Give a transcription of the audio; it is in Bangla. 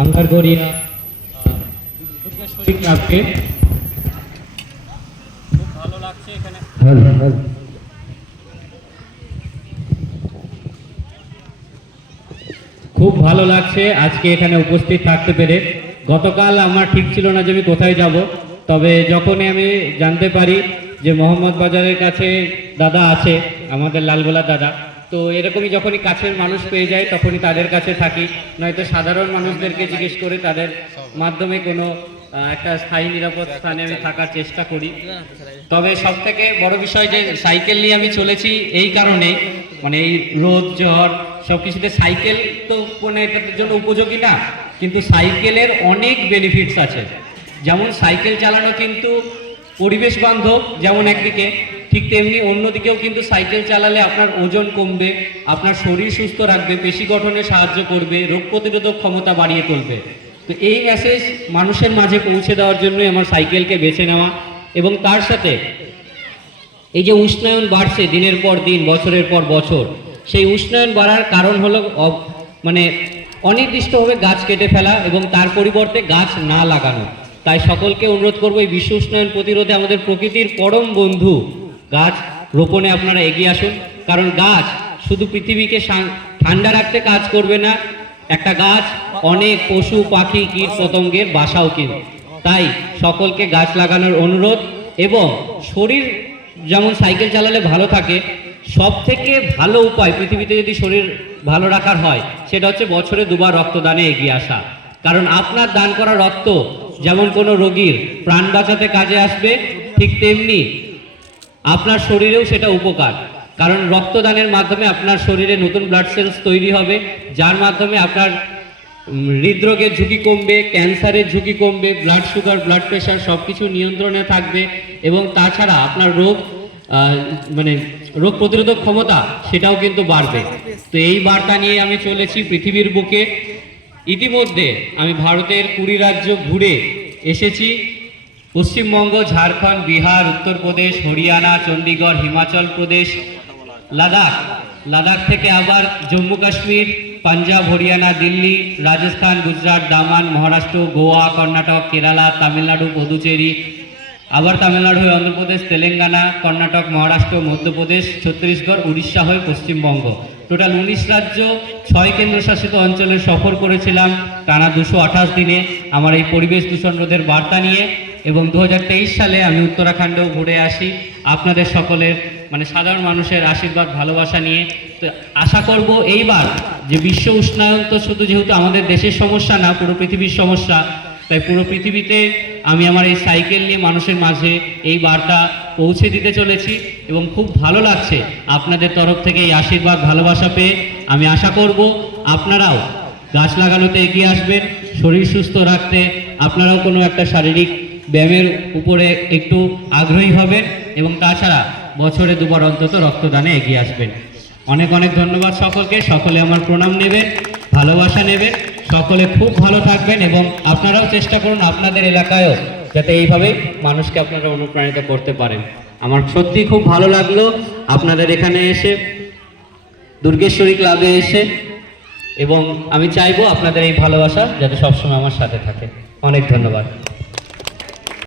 আঙ্গারগড়িয়া দুর্গেশ্বরী ক্লাবকে। খুব ভালো লাগছে এখানে, খুব ভালো লাগছে আজকে এখানে উপস্থিত থাকতে পেরে। গতকাল আমার ঠিক ছিল না যে আমি কোথায় যাব, তবে যখনই আমি জানতে পারি যে মোহাম্মদ বাজারের কাছে দাদা আছে, আমাদের লালগোলা দাদা, তো এরকমই যখনই কাছের মানুষ পেয়ে যায় তখনই তাদের কাছে থাকি, নয়তো সাধারণ মানুষদেরকে জিজ্ঞেস করে তাদের মাধ্যমে কোনো একটা স্থায়ী নিরাপদ স্থানে আমি থাকার চেষ্টা করি। তবে সব থেকে বড় বিষয় যে সাইকেল নিয়ে আমি চলেছি এই কারণে, মানে এই রোদ ঝড় সব কিছুতে সাইকেল তো মানে এটার জন্য উপযোগী না, কিন্তু সাইকেলের অনেক বেনিফিটস আছে। যেমন সাইকেল চালানো কিন্তু পরিবেশ বান্ধব যেমন একদিকে, ঠিক তেমনি অন্যদিকেও কিন্তু সাইকেল চালালে আপনার ওজন কমবে, আপনার শরীর সুস্থ রাখবে, পেশি গঠনে সাহায্য করবে, রোগ প্রতিরোধক ক্ষমতা বাড়িয়ে তুলবে। তো এই মেসেজ মানুষের মাঝে পৌঁছে দেওয়ার জন্যই আমার সাইকেলকে বেছে নেওয়া। এবং তার সাথে এই যে উষ্ণায়ন বাড়ছে দিনের পর দিন, বছরের পর বছর, সেই উষ্ণায়ন বাড়ার কারণ হলো মানে অনির্দিষ্টভাবে গাছ কেটে ফেলা এবং তার পরিবর্তে গাছ না লাগানো। তাই সকলকে অনুরোধ করবো এই বিশ্ব উষ্ণায়ন প্রতিরোধে আমাদের প্রকৃতির পরম বন্ধু গাছ রোপণে আপনারা এগিয়ে আসুন। কারণ গাছ শুধু পৃথিবীকে ঠান্ডা রাখতে কাজ করবে না, একটা গাছ অনেক পশু পাখি কীট পতঙ্গের বাসাও কিনে। তাই সকলকে গাছ লাগানোর অনুরোধ। এবং শরীর যেমন সাইকেল চালালে ভালো থাকে, সব থেকে ভালো উপায় পৃথিবীতে যদি শরীর ভালো রাখার হয় সেটা হচ্ছে বছরে দুবার রক্তদানে এগিয়ে আসা। কারণ আপনার দান করা রক্ত যেমন কোনো রোগীর প্রাণ বাঁচাতে কাজে আসবে, ঠিক তেমনি আপনার শরীরেও সেটা উপকার। কারণ রক্তদানের মাধ্যমে আপনার শরীরে নতুন ব্লাড সেলস তৈরি হবে, যার মাধ্যমে আপনার হৃদরোগের ঝুঁকি কমবে, ক্যান্সারের ঝুঁকি কমবে, ব্লাড সুগার ব্লাড প্রেশার সব কিছু নিয়ন্ত্রণে থাকবে। এবং তাছাড়া আপনার মানে রোগ প্রতিরোধক ক্ষমতা সেটাও কিন্তু বাড়বে। তো এই বার্তা নিয়ে আমি চলেছি পৃথিবীর বুকে। ইতিমধ্যে আমি ভারতের 20 রাজ্য ঘুরে এসেছি। পশ্চিমবঙ্গ, ঝাড়খণ্ড, বিহার, উত্তরপ্রদেশ, হরিয়ানা, চণ্ডীগড়, হিমাচল প্রদেশ, লাদাখ থেকে আবার জম্মু কাশ্মীর, পাঞ্জাব, হরিয়ানা, দিল্লি, রাজস্থান, গুজরাট, দামান, মহারাষ্ট্র, গোয়া, কর্ণাটক, কেরালা, তামিলনাড়ু, পুদুচেরি, আবার তামিলনাড়ু হয়ে অন্ধ্রপ্রদেশ, তেলেঙ্গানা, কর্ণাটক, মহারাষ্ট্র, মধ্যপ্রদেশ, ছত্তিশগড়, উড়িষ্যা হয়ে পশ্চিমবঙ্গ। টোটাল 19 রাজ্য, 6 কেন্দ্রশাসিত অঞ্চলে সফর করেছিলাম টানা 228 দিনে আমার এই পরিবেশ দূষণ রোধের বার্তা নিয়ে। এবং 2023 সালে আমি উত্তরাখণ্ডেও ঘুরে আসি আপনাদের সকলের মানে সাধারণ মানুষের আশীর্বাদ ভালোবাসা নিয়ে। তো আশা করব এইবার যে বিশ্ব উষ্ণায়ন তো শুধু যেহেতু আমাদের দেশের সমস্যা না, পুরো পৃথিবীর সমস্যা, তাই পুরো পৃথিবীতে আমি আমার এই সাইকেল নিয়ে মানুষের মাঝে এই বার্তা পৌঁছে দিতে চলেছি। এবং খুব ভালো লাগছে আপনাদের তরফ থেকে এই আশীর্বাদ ভালোবাসা পেয়ে। আমি আশা করব আপনারাও গাছ লাগানোতে এগিয়ে আসবেন, শরীর সুস্থ রাখতে আপনারাও কোনো একটা শারীরিক ব্যায়ামের উপরে একটু আগ্রহী হবেন এবং তাছাড়া বছরে দুবার অন্তত রক্তদানে এগিয়ে আসবেন। অনেক অনেক ধন্যবাদ সকলকে। সকলে আমার প্রণাম নেবেন, ভালোবাসা নেবেন। সকলে খুব ভালো থাকবেন এবং আপনারাও চেষ্টা করুন আপনাদের এলাকায়ও যাতে এইভাবে মানুষকে আপনারা অনুপ্রাণিত করতে পারেন। আমার সত্যি খুব ভালো লাগলো আপনাদের এখানে এসে, দুর্গেশ্বরী ক্লাবে এসে, এবং আমি চাইবো আপনাদের এই ভালোবাসা যাতে সবসময় আমার সাথে থাকে। অনেক ধন্যবাদ।